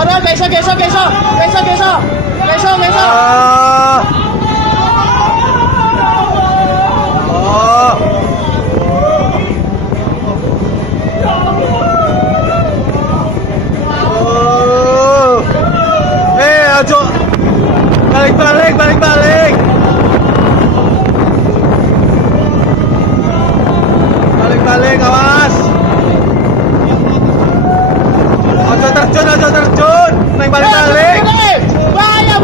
Aduh, besok. Ajo. Balik. Balik, awas. Ajo terjun. Neng balik. Bahaya,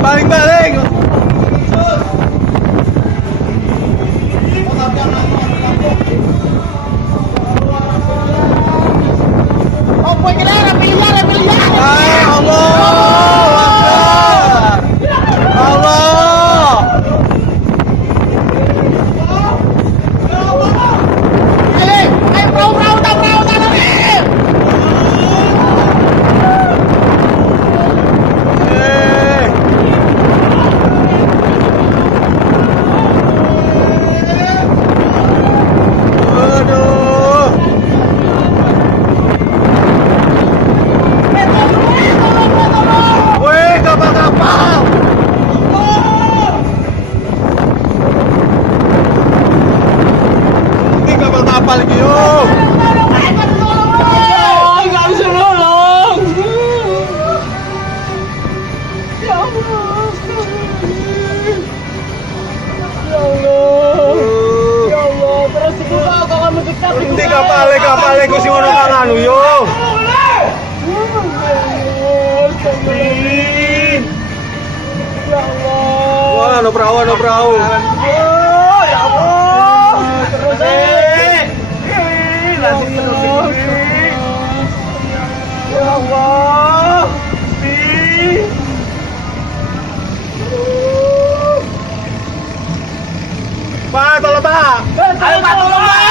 Balik. Opo iki lere miliar. Allah. Ayo, perahu tanah. Aduh. Weh, kapal. Ini kapal lagi yuk. Nggak bisa nolong. Ya Allah. Ya Allah, terus dibuka kok kamu kita. Ini kapal ku sing ono kan anu yo. Ya Allah. Wah, ono perahu. Ya Allah. Terus Ya Allah. Pak, tolong Pak. Ayo Pak, tolong Pak.